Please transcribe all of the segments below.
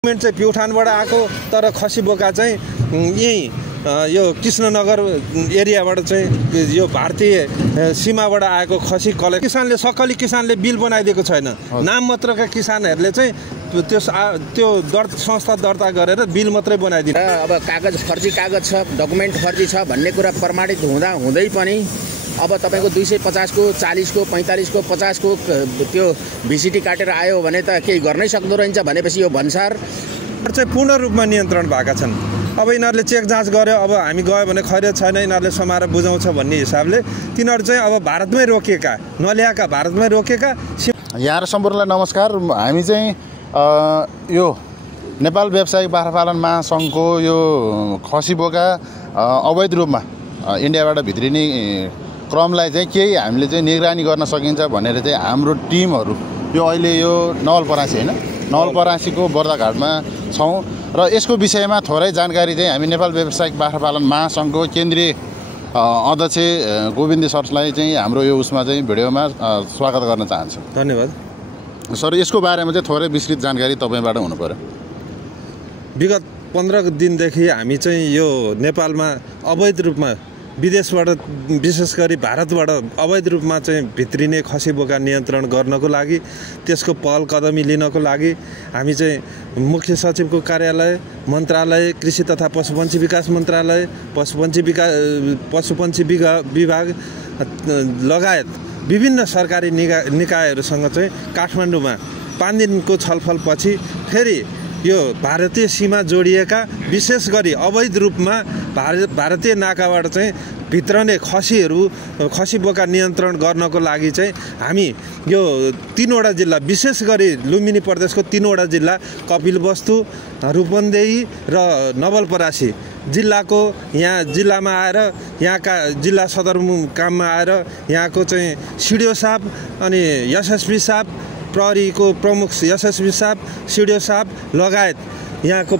Document चाहिँ प्युठानबाट आएको तर खसी बोका चाहिँ यही यो कृष्णनगर एरियाबाट चाहिँ यो भारतीय सीमाबाट आएको खसी कलेक्ट किसानले सक्कली किसानले बिल बनाइदिएको छैन। नाम मात्रका किसानहरूले चाहिँ त्यो संस्था दर्ता गरेर बिल मात्रै बनाइदिन्छ। अब कागज फर्जी कागज छ, डकुमेन्ट फर्जी छ भन्ने कुरा प्रमाणित हुँदै पनि अब तपाईको 250 को 40 को 45 को 50 को त्यो भिसिटी काटेर आयो भने त केही गर्नै सक्दो रहन्छ भनेपछि यो भन्सार चाहिँ पूर्ण रूपमा नियन्त्रण भएका छन्। अब यिनीहरूले चेक जाँच गर्यो, अब हामी गयो भने खैरियत छैन यिनीहरूले समाएर बुझाउँछ भन्ने हिसाबले तिनीहरू चाहिँ अब भारतमै रोकिएका नल्याएका भारतमै रोकेका। यहाँ सम्पूर्णलाई नमस्कार। हामी चाहिँ यो नेपाल व्यावसायिक बाख्रा पालन महासङ्घको यो खसी बोका अवैध रूपमा इन्डियाबाट भित्रिने क्रमलाई चाहिँ केही हामीले चाहिँ निगरानी गर्न सकिन्छ भनेर चाहिँ हाम्रो टिमहरू यो अहिले यो नवलपरासी हैन नवलपरासीको बर्दाघाटमा छौँ र यसको विषयमा थोरै जानकारी चाहिँ हामी नेपाल व्यावसायिक बाख्रा पालन महासङ्घको केन्द्रीय अध्यक्ष गोविन्द सरलाई चाहिँ हाम्रो यो उसमा चाहिँ भिडियोमा स्वागत गर्न चाहन्छु। धन्यवाद सर। यसको बारेमा चाहिँ थोरै विस्तृत जानकारी तपाईबाट हुनु पर्यो। विगत 15 दिनदेखि हामी चाहिँ यो नेपालमा अवैध रूपमा विदेशबाट विशेष गरी भारतबाट अवैध रूपमा चाहिँ भित्रिने खसी बोका नियन्त्रण गर्नको लागि त्यसको पहल कदमी लिनको लागि हामी चाहिँ मुख्य सचिवको कार्यालय, मन्त्रालय, कृषि तथा पशुपन्छी विकास मन्त्रालय, पशुपन्छी विभाग लगायत विभिन्न सरकारी निकायहरूसँग चाहिँ काठमाडौँमा 5 दिनको छलफलपछि फेरि यो भारतीय सीमा जोडिएका विशेष गरी अवैध रूपमा भारतीय नाकाबाट चाहिँ भित्रने खसी बोका नियन्त्रण गर्नको लागि चाहिँ हामी यो 3वटा जिल्ला विशेष गरी लुम्बिनी प्रदेशको 3वटा जिल्ला कपिलवस्तु, रूपन्देही र नवलपरासी जिल्लाको यहाँ जिल्लामा आएर यहाँका जिल्ला सदरमुकाममा आएर यहाँको चाहिँ सिडिओ साहब अनि एसएसपी साहब, प्रहरीको प्रमुख एसएसपी साहब, सिडिओ साहब लगायत यहाँको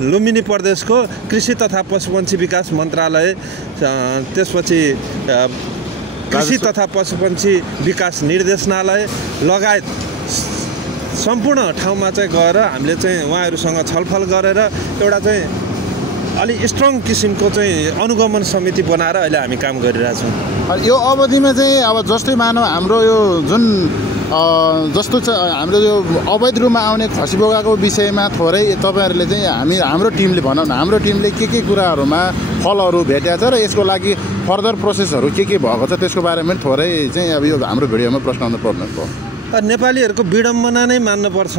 लुम्बिनी प्रदेशको कृषि तथा पशुपन्छी विकास मन्त्रालय, त्यसपछि कृषि तथा पशुपन्छी विकास निर्देशनालय लगायत सम्पूर्ण ठाउँमा चाहिँ गएर हामीले चाहिँ उहाँहरूसँग छलफल गरेर एउटा चाहिँ अलि स्ट्रङ किसिमको चाहिँ अनुगमन समिति बनाएर अहिले हामी काम गरिरहेछौँ। यो अवधिमा चाहिँ अब जस्तै मानौ हाम्रो यो जुन जस्तो हाम्रो यो अवैध रूपमा आउने खसी बोकाको विषयमा थोरै तपाईहरुले चाहिँ हाम्रो टिमले भनौँ न हाम्रो टिमले के कुराहरूमा फलहरू भेटेको छ र यसको लागि फर्दर प्रोसेसहरू के भएको छ त्यसको बारेमा थोरै चाहिँ अब यो हाम्रो भिडियोमा प्रश्न पर्नु पर्छ। नेपालीहरूको विडम्बना नै मान्नुपर्छ।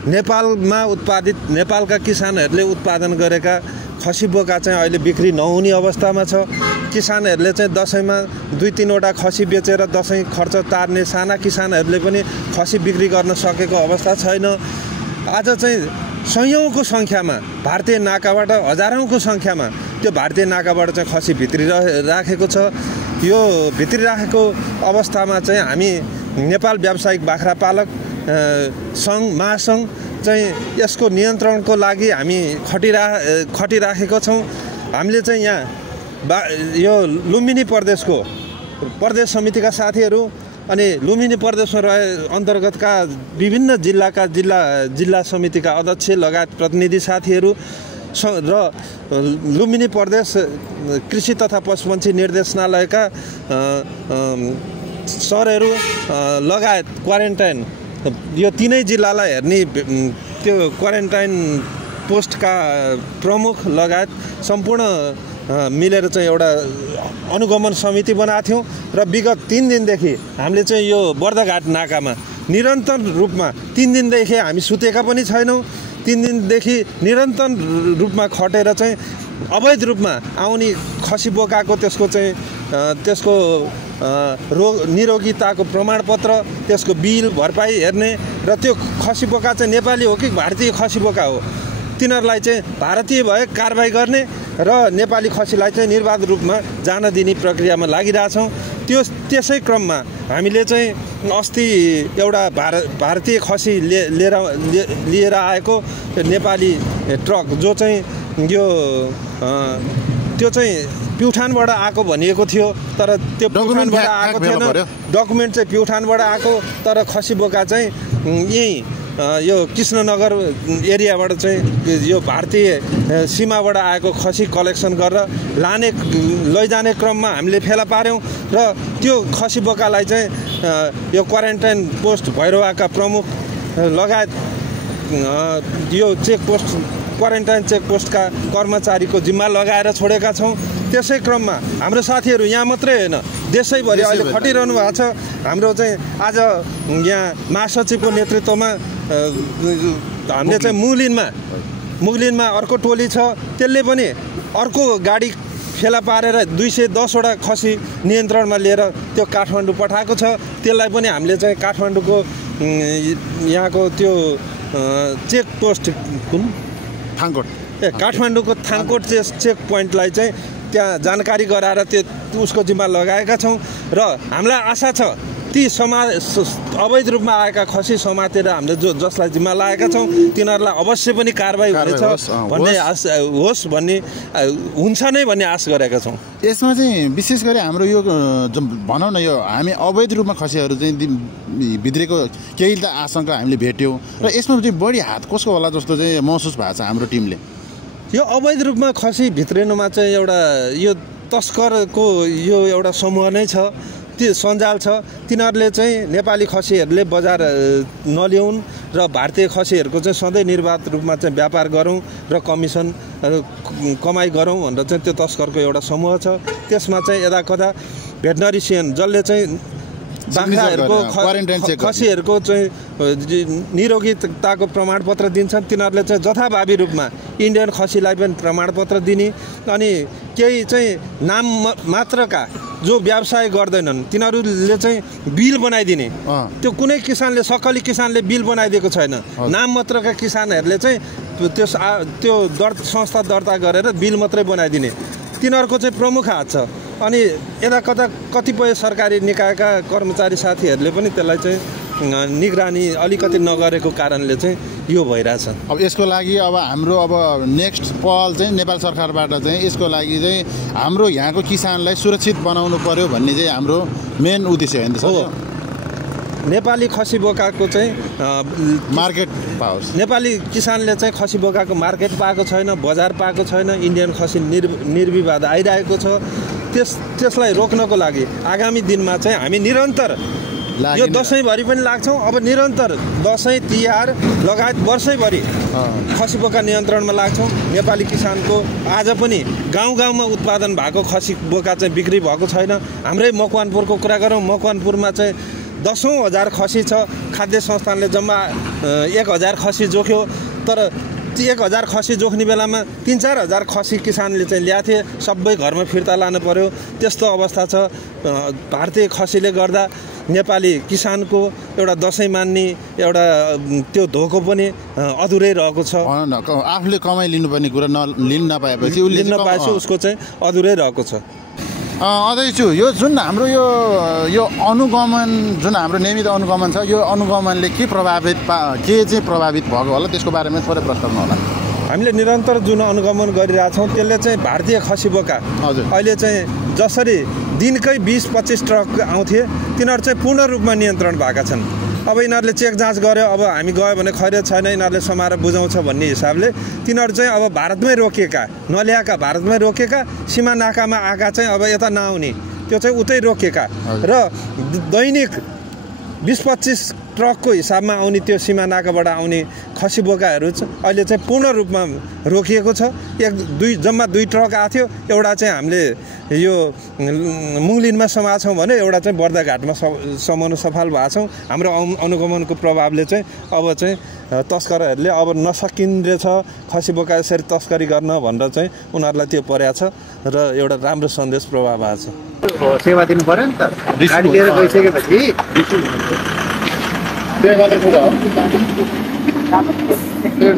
नेपालमा उत्पादित नेपालका किसानहरूले उत्पादन गरेका खसी बोका चाहिँ अहिले बिक्री नहुने अवस्थामा छ। किसानहरूले चाहिँ दसैँमा 2-3 वटा खसी बेचेर दसैँ खर्च तार्ने साना किसानहरूले पनि खसी बिक्री गर्न सकेको अवस्था छैन। आज चाहिँ सयौँको सङ्ख्यामा भारतीय नाकाबाट हजारौँको सङ्ख्यामा त्यो भारतीय नाकाबाट चाहिँ खसी भित्री राखेको छ। यो भित्री राखेको अवस्थामा चाहिँ हामी नेपाल व्यावसायिक बाख्रा पालक सङ्घ महासङ्घ चाहिँ यसको नियन्त्रणको लागि हामी खटिराखेको छौँ। हामीले चाहिँ यहाँ यो लुम्बिनी प्रदेशको प्रदेश समितिका साथीहरू अनि लुम्बिनी प्रदेशमा रहे अन्तर्गतका विभिन्न जिल्लाका जिल्ला समितिका अध्यक्ष लगायत प्रतिनिधि साथीहरू र लुम्बिनी प्रदेश कृषि तथा पशुपन्छी निर्देशनालयका सरहरू लगायत क्वारेन्टाइन यो 3 जिल्लालाई हेर्ने त्यो क्वारेन्टाइन पोस्टका प्रमुख लगायत सम्पूर्ण मिलेर चाहिँ एउटा अनुगमन समिति बनाएको थियौँ र विगत 3 दिनदेखि हामीले चाहिँ यो बर्दाघाट नाकामा निरन्तर रूपमा 3 दिनदेखि हामी सुतेका पनि छैनौँ। 3 दिनदेखि निरन्तर रूपमा खटेर चाहिँ अवैध रूपमा आउने खसी बोकाको त्यसको निरोगिताको प्रमाणपत्र, त्यसको बिल भरपाई हेर्ने र त्यो खसी बोका चाहिँ नेपाली हो कि भारतीय खसी बोका हो तिनीहरूलाई चाहिँ भारतीय भए कारबाही गर्ने र नेपाली खसीलाई चाहिँ निर्बाध रूपमा जान दिने प्रक्रियामा लागिरहेछौँ। त्यसै क्रममा हामीले चाहिँ अस्ति एउटा भारतीय खसी लिएर आएको नेपाली ट्रक जो चाहिँ त्यो चाहिँ प्युठानबाट आएको भनिएको थियो तर त्यो प्युठानबाट आएको थिएन। डकुमेन्ट चाहिँ प्युठानबाट आएको तर खसी बोका चाहिँ यही यो कृष्णनगर एरियाबाट चाहिँ यो भारतीय सीमाबाट आएको खसी कलेक्सन गरेर लैजाने क्रममा हामीले फेला पार्यौँ र त्यो खसी बोकालाई चाहिँ यो क्वारेन्टाइन पोस्ट भैरवाका प्रमुख लगायत यो क्वारेन्टाइन चेकपोस्टका कर्मचारीको जिम्मा लगाएर छोडेका छौँ। त्यसै क्रममा हाम्रो साथीहरू यहाँ मात्रै होइन देशैभरि अहिले खटिरहनु भएको छ। हाम्रो चाहिँ आज यहाँ महासचिवको नेतृत्वमा हामीले चाहिँ मुगलिनमा अर्को टोली छ, त्यसले पनि अर्को गाडी फेला पारेर 210वटा खसी नियन्त्रणमा लिएर त्यो काठमाडौँ पठाएको छ। त्यसलाई पनि हामीले चाहिँ काठमाडौँको यहाँको त्यो चेकपोस्ट कुन काठमाडौँको थाङकोट चेक पोइन्टलाई चाहिँ त्यहाँ जानकारी गराएर त्यो उसको जिम्मा लगाएका छौँ र हामीलाई आशा छ ती अवैध रूपमा आएका खसी समातेर हामीले जसलाई जिम्मा लागेका छौँ तिनीहरूलाई अवश्य पनि कारबाही हुनेछ भन्ने आश होस् भन्ने हुन्छ नै भन्ने आश गरेका छौँ। यसमा चाहिँ विशेष गरी हाम्रो यो भनौँ न यो हामी अवैध रूपमा खसीहरू चाहिँ भित्रेको केही त आशंका हामीले भेट्यौँ र यसमा चाहिँ बढी हात कसको होला जस्तो चाहिँ महसुस भएको छ हाम्रो टिमले। यो अवैध रूपमा खसी भित्रिनुमा चाहिँ एउटा यो तस्करको यो एउटा समूह नै छ, त्यो सञ्जाल छ। तिनीहरूले चाहिँ नेपाली खसीहरूले बजार नल्याउन् र भारतीय खसीहरूको चाहिँ सधैँ निर्वाध रूपमा चाहिँ व्यापार गरौँ र कमिसन कमाइ गरौँ भनेर चाहिँ त्यो तस्करको एउटा समूह छ। त्यसमा चाहिँ यदाकदा भेटनरिसियन जसले चाहिँ बाख्राहरूको खसीहरूको चाहिँ निरोगिताको प्रमाणपत्र दिन्छन् तिनीहरूले चाहिँ जथाभावी रूपमा इन्डियन खसीलाई पनि प्रमाणपत्र दिने, अनि केही चाहिँ नाम मात्रका जो व्यवसाय गर्दैनन् तिनीहरूले चाहिँ बिल बनाइदिने। त्यो कुनै किसानले सक्कली किसानले बिल बनाइदिएको छैन, नाम मात्रका किसानहरूले चाहिँ त्यो संस्था दर्ता गरेर बिल मात्रै बनाइदिने, तिनीहरूको चाहिँ प्रमुख हात छ। अनि यता कतिपय सरकारी निकायका कर्मचारी साथीहरूले पनि त्यसलाई चाहिँ निगरानी अलिकति नगरेको कारणले चाहिँ यो भइरहेछ। अब यसको लागि अब हाम्रो नेक्स्ट पहल चाहिँ नेपाल सरकारबाट चाहिँ यसको लागि चाहिँ हाम्रो यहाँको किसानलाई सुरक्षित बनाउनु पर्यो भन्ने चाहिँ हाम्रो मेन उद्देश्य हो। नेपाली खसी बोकाको चाहिँ मार्केट पाओस्, नेपाली किसानले चाहिँ खसी बोकाको मार्केट पाएको छैन, बजार पाएको छैन, इन्डियन खसी निर्विवाद आइरहेको छ। त्यसलाई रोक्नको लागि आगामी दिनमा चाहिँ हामी निरन्तर यो दसैँभरि पनि लाग्छौँ। अब निरन्तर दसैँ तिहार लगायत वर्षैभरि खसी बोका नियन्त्रणमा लाग्छौँ। नेपाली किसानको आज पनि गाउँ गाउँमा उत्पादन भएको खसी बोका चाहिँ बिक्री भएको छैन। हाम्रै मकवानपुरको कुरा गरौँ, मकवानपुरमा चाहिँ 10,000 खसी छ। खाद्य संस्थानले जम्मा 1,000 खसी जोख्यो, तर 1,000 खसी जोख्ने बेलामा 3-4 हजार खसी किसानले चाहिँ ल्याएको थिए, सबै घरमा फिर्ता लानु पर्यो। त्यस्तो अवस्था छ। भारतीय खसीले गर्दा नेपाली किसानको एउटा दसैँ मान्ने एउटा त्यो धोको पनि अधुरै रहेको छ। आफूले कमाइ लिनुपर्ने कुरा लिन नपाएपछि उसको चाहिँ अधुरै रहेको छ। अझै यो जुन हाम्रो यो अनुगमन जुन हाम्रो नियमित अनुगमन छ, यो अनुगमनले के चाहिँ प्रभावित भएको होला त्यसको बारेमा थोरै प्रश्न होला। हामीले निरन्तर जुन अनुगमन गरिरहेछौँ त्यसले चाहिँ भारतीय खसी बोका अहिले चाहिँ जसरी दिनकै 20-25 ट्रक आउँथे तिनीहरू चाहिँ पूर्ण रूपमा नियन्त्रण भएका छन्। अब यिनीहरूले चेक जाँच गर्यो, अब हामी गयो भने खैरियत छैन, यिनीहरूले समाएर बुझाउँछ भन्ने हिसाबले तिनीहरू चाहिँ अब भारतमै रोकिएका नल्याएका, भारतमै रोकेका, सीमा नाकामा आएका चाहिँ अब यता नआउने त्यो चाहिँ उतै रोकिएका र दैनिक 20-25 ट्रकको हिसाबमा आउने त्यो सीमा नाकाबाट आउने खसी बोकाहरू अहिले चाहिँ पूर्ण रूपमा रोकिएको छ। जम्मा 2 ट्रक आएको थियो, एउटा चाहिँ हामीले यो मुगलिनमा समाएको छौँ भने एउटा चाहिँ बर्दाघाटमा समाउन सफल भएको छौँ। हाम्रो अनुगमनको प्रभावले चाहिँ अब चाहिँ तस्करहरूले अब नसकिँदैछ खसी बोका यसरी तस्करी गर्न भनेर चाहिँ उनीहरूलाई त्यो परेको छ र एउटा राम्रो सन्देश प्रभाव भएको छ। सेवा दिनु पर्यो नि त, गाडी लिएर गइसकेपछि त्यो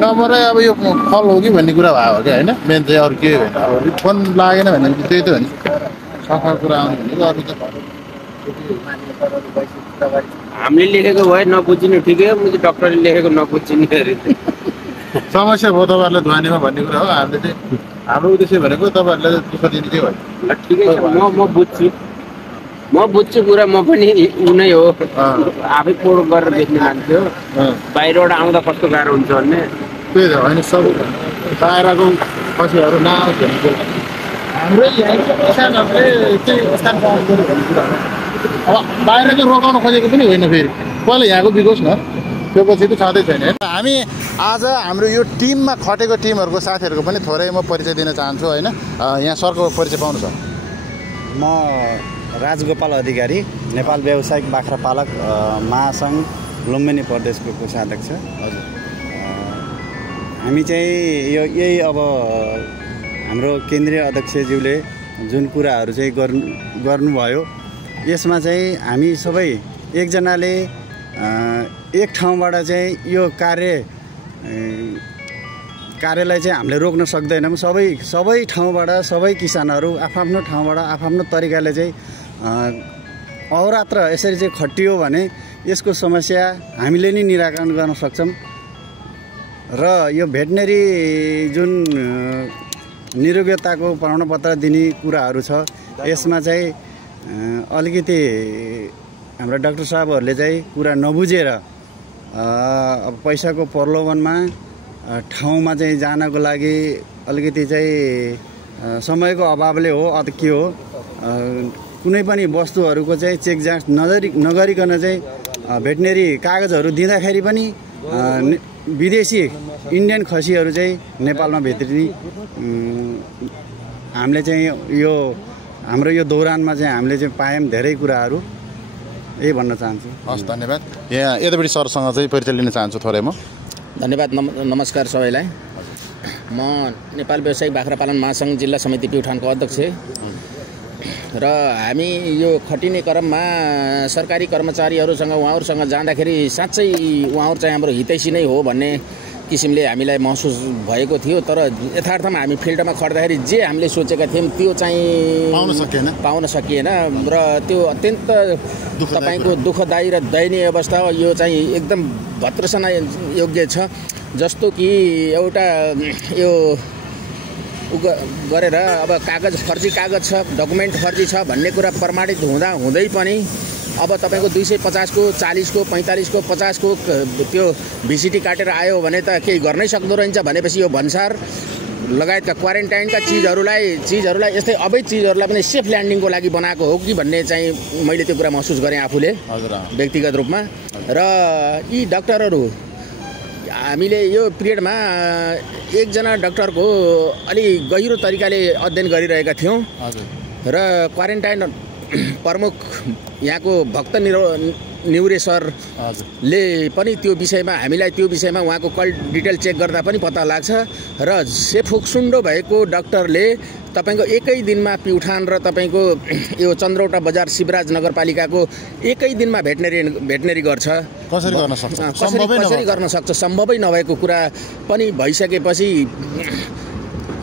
नम्बरै अब यो फल हो कि भन्ने कुरा भयो कि होइन, मेन चाहिँ अरू के होइन। अब फोन लागेन भने त्यही त हो नि, सफा कुरा आउनु भनेको अरू त हामीले लेखेको भए नबुझिनु ठिकै हो, मैले डक्टरले लेखेको नबुझिनु अरे समस्या भयो तपाईँहरूलाई ध्वनिमा भन्ने कुरा हो। हामीले चाहिँ हाम्रो उद्देश्य भनेको तपाईँहरूलाई दुःख दिने चाहिँ भयो। ठिकै छ, म बुझ्छु। म बुझ्छु कुरा, म पनि ऊ नै हो, आफै पोहोर गरेर बेच्ने मान्छे हो। बाहिरबाट आउँदा कस्तो गाह्रो हुन्छ भन्ने त्यही त होइन, सब बाहिरको खसीहरू नआओस् भनेको हाम्रै यहाँको किसानहरूले चाहिँ स्थान पाउनु पऱ्यो भन्ने कुरा हो। अब बाहिर चाहिँ रोकाउन खोजेको पनि होइन, फेरि पहिला यहाँको बिगोस् न, त्यो पछि त छँदै छैन। हामी आज हाम्रो यो टिममा खटेको टिमहरूको साथीहरूको पनि थोरै म परिचय दिन चाहन्छु होइन। यहाँ सरको परिचय पाउनु छ। म राजगोपाल अधिकारी, नेपाल व्यावसायिक बाख्रा पालक महासङ्घ लुम्बिनी प्रदेशको कोषाध्यक्ष। हजुर, हामी चाहिँ यही अब हाम्रो केन्द्रीय अध्यक्षज्यूले जुन कुराहरू चाहिँ गर्नुभयो, यसमा चाहिँ हामी सबै एकजनाले एक ठाउँबाट चाहिँ यो कार्यलाई चाहिँ हामीले रोक्न सक्दैनौँ। सबै ठाउँबाट सबै किसानहरू आफ्नो ठाउँबाट आफ्नो तरिकाले चाहिँ अहोरात्र यसरी चाहिँ खटियो भने यसको समस्या हामीले नै निराकरण गर्न सक्छौँ। र यो भेटनेरी जुन निरोग्यताको प्रमाणपत्र दिने कुराहरू छ, यसमा चाहिँ अलिकति हाम्रो डाक्टर साहबहरूले चाहिँ कुरा नबुझेर अब पैसाको प्रलोभनमा ठाउँमा चाहिँ जानको लागि अलिकति चाहिँ समयको अभावले हो अथवा के हो, कुनै पनि वस्तुहरूको चाहिँ चेक जाँच नगरिकन चाहिँ भेटनेरी कागजहरू दिँदाखेरि पनि विदेशी इन्डियन खसीहरू चाहिँ नेपालमा भित्रिने हामीले चाहिँ यो हाम्रो यो दौरानमा चाहिँ हामीले चाहिँ पायौँ धेरै कुराहरू। यही भन्न चाहन्छु। हस्, धन्यवाद। यहाँ यतापट्टि सरसँग चाहिँ परिचय लिन चाहन्छु थोरै म। धन्यवाद। नमस्कार सबैलाई। म नेपाल व्यावसायिक बाख्रा पालन महासङ्घ जिल्ला समिति प्युठानको अध्यक्ष र हामी यो खटिने क्रममा सरकारी कर्मचारीहरूसँग उहाँहरूसँग जाँदाखेरि साँच्चै उहाँहरू चाहिँ हाम्रो हितैषी नै हो भन्ने किसिमले हामीलाई महसुस भएको थियो। तर यथार्थमा हामी फिल्डमा खट्दाखेरि जे हामीले सोचेका थियौँ त्यो चाहिँ पाउन सकिएन र त्यो अत्यन्त तपाईँको दुःखदायी र दयनीय अवस्था हो। यो चाहिँ एकदम भर्त्सना योग्य छ। जस्तो कि एउटा यो गरेर अब फर्जी कागज छ, डकुमेन्ट फर्जी छ भन्ने कुरा प्रमाणित हुँदै पनि अब तपाईँको 250 को 40 को 45 को 50 को त्यो भिसिटी काटेर आयो भने त केही गर्नै सक्दो रहेछ भनेपछि यो भन्सार लगायतका क्वारेन्टाइनका चिजहरूलाई यस्तै अवैध चिजहरूलाई पनि सेफ ल्यान्डिङको लागि बनाएको हो कि भन्ने चाहिँ मैले त्यो कुरा महसुस गरेँ आफूले व्यक्तिगत रूपमा। र यी डाक्टरहरू हामीले यो पिरियडमा एकजना डाक्टरको अलि गहिरो तरिकाले अध्ययन गरिरहेका थियौँ र क्वारेन्टाइन प्रमुख यहाँको भक्त निउरे सरले पनि त्यो विषयमा उहाँको कल डिटेल चेक गर्दा पनि पत्ता लाग्छ र सेफुक्सुन्डो भएको डाक्टरले तपाईँको एकै दिनमा प्युठान र तपाईँको यो चन्द्रौटा बजार शिवराज नगरपालिकाको एकै दिनमा भेटनेरी गर्छ। कसरी गर्न सक्छ? सम्भवै नभएको कुरा पनि भइसकेपछि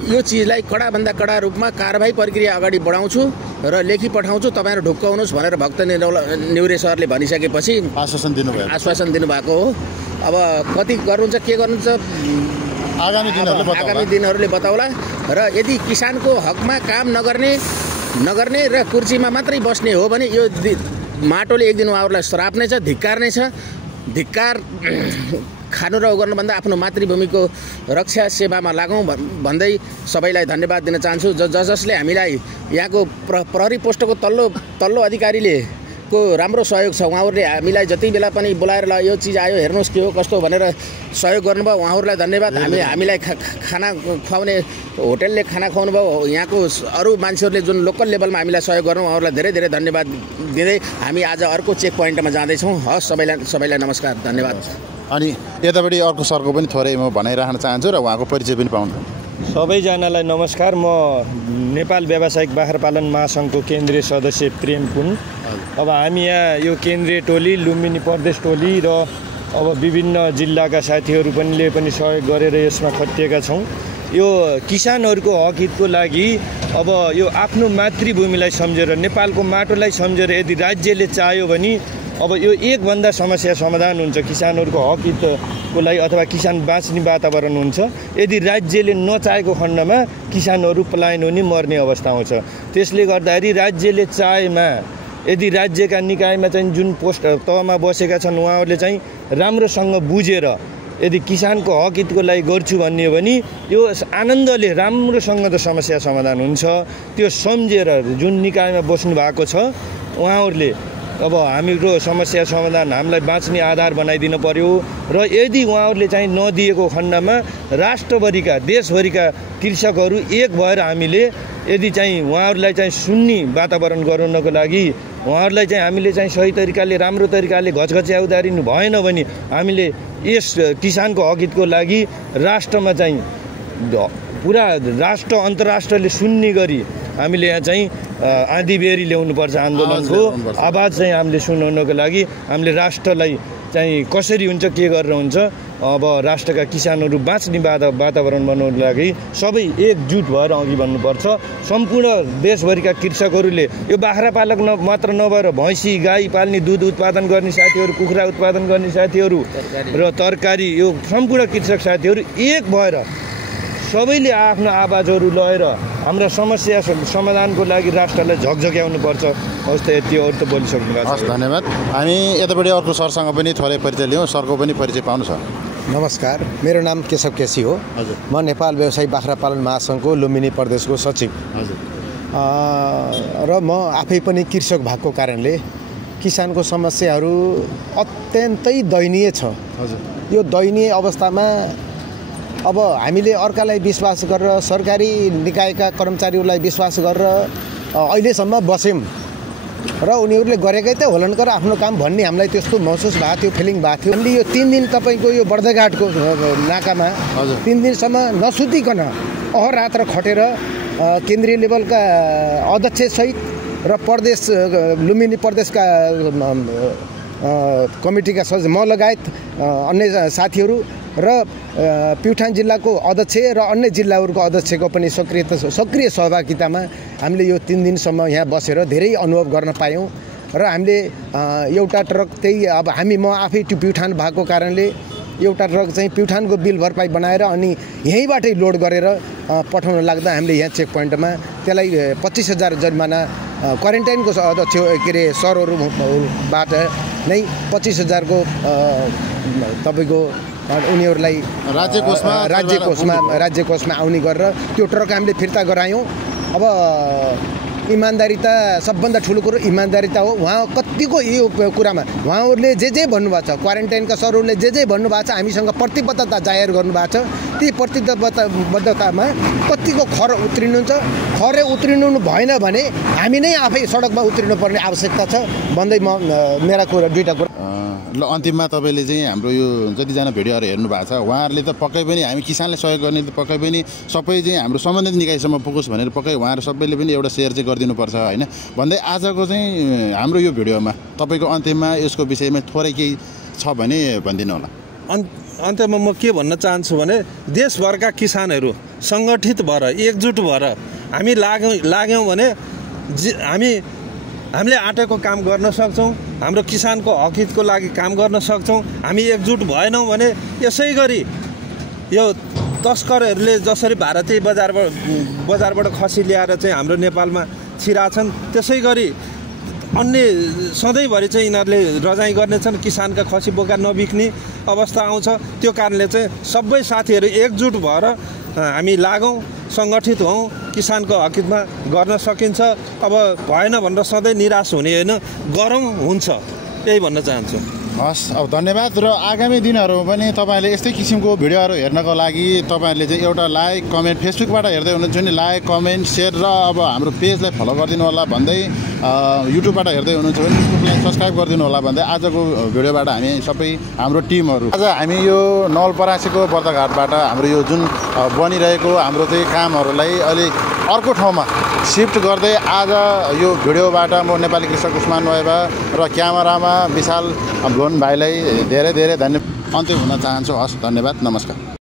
यो चिजलाई कडाभन्दा कडा रूपमा कारबाही प्रक्रिया अगाडि बढाउँछु र लेखी पठाउँछु, तपाईँहरू ढुक्क हुनुहोस् भनेर भक्त निउरे सरले भनिसकेपछि आश्वासन दिनुभएको हो। अब कति गर्नुहुन्छ के गर्नुहुन्छ आगामी दिनहरूले बताउला। र यदि किसानको हकमा काम नगर्ने र कुर्सीमा मात्रै बस्ने हो भने यो माटोले एक दिन उहाँहरूलाई श्राप नै छ, धिक्कार नै छ। धिक्कार खानु र गर्नुभन्दा आफ्नो मातृभूमिको रक्षा सेवामा लागौँ भन्दै सबैलाई धन्यवाद दिन चाहन्छु। जसले हामीलाई यहाँको प्रहरी पोस्टको तल्लो अधिकारीले को राम्रो सहयोग छ। उहाँहरूले हामीलाई जति बेला पनि बोलाएर ल यो चिज आयो हेर्नुहोस् के हो कस्तो भनेर सहयोग गर्नुभयो, उहाँहरूलाई धन्यवाद। हामीलाई खाना खुवाउने होटलले खाना खुवाउनु भयो, यहाँको अरू मान्छेहरूले जुन लोकल लेभलमा हामीलाई सहयोग गर्नु उहाँहरूलाई धेरै धेरै धन्यवाद दिँदै हामी आज अर्को चेक पोइन्टमा जाँदैछौँ। हस्, सबैलाई नमस्कार, धन्यवाद। अनि यतापट्टि अर्को सरको पनि थोरै म भनाइराख्न चाहन्छु र उहाँको परिचय पनि पाउनु। सबैजनालाई नमस्कार। म नेपाल व्यावसायिक बाख्रा पालन महासङ्घको केन्द्रीय सदस्य प्रेम पुन। अब हामी यहाँ यो केन्द्रीय टोली लुम्बिनी प्रदेश टोली र अब विभिन्न जिल्लाका साथीहरू पनि सहयोग गरेर यसमा खटिएका छौँ। यो किसानहरूको हक हितको लागि अब यो आफ्नो मातृभूमिलाई सम्झेर नेपालको माटोलाई सम्झेर यदि राज्यले चाह्यो भने अब यो एकभन्दा समस्या समाधान हुन्छ। किसानहरूको हक हितको लागि अथवा किसान बाँच्ने वातावरण हुन्छ। यदि राज्यले नचाहेको खण्डमा किसानहरू पलायन हुने मर्ने अवस्था आउँछ। त्यसले गर्दाखेरि राज्यले चाहेमा यदि राज्यका निकायमा चाहिँ जुन पोस्ट तहमा बसेका छन् उहाँहरूले चाहिँ राम्रोसँग बुझेर यदि किसानको हक हितको लागि गर्छु भन्ने हो भने यो आनन्दले राम्रोसँग त समस्या समाधान हुन्छ। त्यो सम्झेर जुन निकायमा बस्नु भएको छ उहाँहरूले अब हाम्रो समस्या समाधान हामीलाई बाँच्ने आधार बनाइदिनु पर्यो र यदि उहाँहरूले चाहिँ नदिएको खण्डमा राष्ट्रभरिका देशभरिका कृषकहरू एक भएर हामीले यदि चाहिँ उहाँहरूलाई चाहिँ सुन्ने वातावरण गराउनको लागि उहाँहरूलाई चाहिँ हामीले चाहिँ सही तरिकाले राम्रो तरिकाले घचघच्याउ उदारिनु भएन भने हामीले यस किसानको हक हितको लागि राष्ट्रमा चाहिँ पुरा राष्ट्र अन्तर्राष्ट्रले सुन्ने गरी हामीले यहाँ चाहिँ आँधीबेहरी ल्याउनुपर्छ। आन्दोलनको आवाज चाहिँ हामीले सुनाउनको लागि हामीले राष्ट्रलाई चाहिँ कसरी हुन्छ के गरेर हुन्छ अब राष्ट्रका किसानहरू बाँच्ने वातावरण बनाउनको लागि सबै एकजुट भएर अघि बढ्नुपर्छ। सम्पूर्ण देशभरिका कृषकहरूले यो बाख्रा पालक मात्र नभएर भैँसी गाई पाल्ने दुध उत्पादन गर्ने साथीहरू कुखुरा उत्पादन गर्ने साथीहरू र तरकारी यो सम्पूर्ण कृषक साथीहरू एक भएर सबैले आफ्नो आवाजहरू लिएर हाम्रा समस्या समाधानको लागि राष्ट्रलाई झकझक्याउनुपर्छ। हस् त यति अरू त बोलिसक्नु भएको छ। हस् धन्यवाद। हामी यतापट्टि अर्को सरसँग पनि थोरै परिचय लियौँ। सरको पनि परिचय पाउनु छ। नमस्कार, मेरो नाम केशव केसी हो। हजुर। म नेपाल व्यवसायी बाख्रा पालन महासङ्घको लुम्बिनी प्रदेशको सचिव। हजुर। र म आफै पनि कृषक भएको कारणले किसानको समस्याहरू अत्यन्तै दयनीय छ। हजुर। यो दयनीय अवस्थामा अब हामीले अर्कालाई विश्वास गरेर सरकारी निकायका कर्मचारीहरूलाई विश्वास गरेर अहिलेसम्म बस्यौँ र उनीहरूले गरेकै त होलन गरेर आफ्नो काम भन्ने हामीलाई त्यस्तो महसुस भएको थियो, फिलिङ भएको थियो। हामीले यो 3 दिन तपाईँको यो बर्दघाटको नाकामा 3 दिनसम्म नसुतिकन अहरात्र खटेर केन्द्रीय लेभलका अध्यक्षसहित र प्रदेश लुम्बिनी प्रदेशका कमिटीका सदस्य म लगायत अन्य साथीहरू र प्युठान जिल्लाको अध्यक्ष र अन्य जिल्लाहरूको अध्यक्षको पनि सक्रिय सहभागितामा हामीले यो 3 दिनसम्म यहाँ बसेर धेरै अनुभव गर्न पायौँ र हामीले एउटा ट्रक त्यही अब म आफै प्युठान भएको कारणले एउटा ट्रक चाहिँ प्युठानको बिल भरपाई बनाएर अनि यहीँबाटै लोड गरेर पठाउन लाग्दा हामीले यहाँ चेक पोइन्टमा त्यसलाई 25,000 जरिमाना क्वारेन्टाइनको अध्यक्ष के अरे सरहरूबाट नै 25,000 को तपाईँको उनीहरूलाई राज्य कोषमा आउने गरेर त्यो ट्रक हामीले फिर्ता गरायौँ। अब इमान्दारिता सबभन्दा ठुलो कुरो इमान्दारिता हो। उहाँ कतिको यो कुरामा उहाँहरूले जे भन्नुभएको छ, क्वारेन्टाइनका सरहरूले जे भन्नुभएको छ, हामीसँग प्रतिबद्धता जाहेर गर्नुभएको छ। ती प्रतिबद्धतामा कतिको खर उत्रिनुहुन्छ, खरै उत्रिनु भएन भने हामी नै आफै सडकमा उत्रिनुपर्ने आवश्यकता छ भन्दै म मेरा कुरा दुईवटा कुरा। ल अन्तिममा तपाईँले चाहिँ हाम्रो यो जतिजना भिडियोहरू हेर्नु भएको छ उहाँहरूले त पक्कै पनि हामी किसानलाई सहयोग गर्ने त पक्कै पनि सबै चाहिँ हाम्रो सम्बन्धित निकायसम्म पुगोस् भनेर पक्कै उहाँहरू सबैले पनि एउटा सेयर चाहिँ गरिदिनुपर्छ होइन भन्दै आजको चाहिँ हाम्रो यो भिडियोमा तपाईँको अन्तिममा यसको विषयमा थोरै केही छ भने भनिदिनु होला। अन्त्यमा म के भन्न चाहन्छु भने देशभरका किसानहरू सङ्गठित भएर एकजुट भएर हामी लाग्यौँ भने हामीले आँटेको काम गर्न सक्छौँ, हाम्रो किसानको हक हितको लागि काम गर्न सक्छौँ। हामी एकजुट भएनौँ भने यसै गरी यो तस्करहरूले जसरी भारतीय बजारबाट खसी ल्याएर चाहिँ हाम्रो नेपालमा छिराछन् त्यसै गरी अन्य सधैँभरि चाहिँ यिनीहरूले रजाइ गर्नेछन्, किसानका खसी बोका नबिक्ने अवस्था आउँछ। त्यो कारणले चाहिँ सबै साथीहरू एकजुट भएर हामी लागौँ, सङ्गठित हौँ, किसानको हक हितमा गर्न सकिन्छ। अब भएन भनेर सधैँ निराश हुने होइन, गरौँ, हुन्छ, यही भन्न चाहन्छु। हस्, अब धन्यवाद। र आगामी दिनहरूमा पनि तपाईँहरूले यस्तै किसिमको भिडियोहरू हेर्नको लागि तपाईँहरूले चाहिँ एउटा लाइक कमेन्ट फेसबुकबाट हेर्दै हुनुहुन्छ भने लाइक कमेन्ट सेयर र अब हाम्रो पेजलाई फलो गरिदिनु होला भन्दै युट्युबबाट हेर्दै हुनुहुन्छ भने फेसबुकलाई सब्सक्राइब गरिदिनु होला भन्दै आजको भिडियोबाट हामी सबै हाम्रो टिमहरू आज हामी यो नवलपरासीको बर्दघाटबाट हाम्रो यो जुन बनिरहेको हाम्रो चाहिँ कामहरूलाई अहिले अर्को ठाउँमा सिफ्ट गर्दै आज यो भिडियोबाट म नेपाली कृषक उस्मान नोएबा र क्यामेरामा विशाल भोन भाइलाई धेरै धेरै धन्यवाद अन्त्य हुन चाहन्छु। हस्, धन्यवाद, नमस्कार।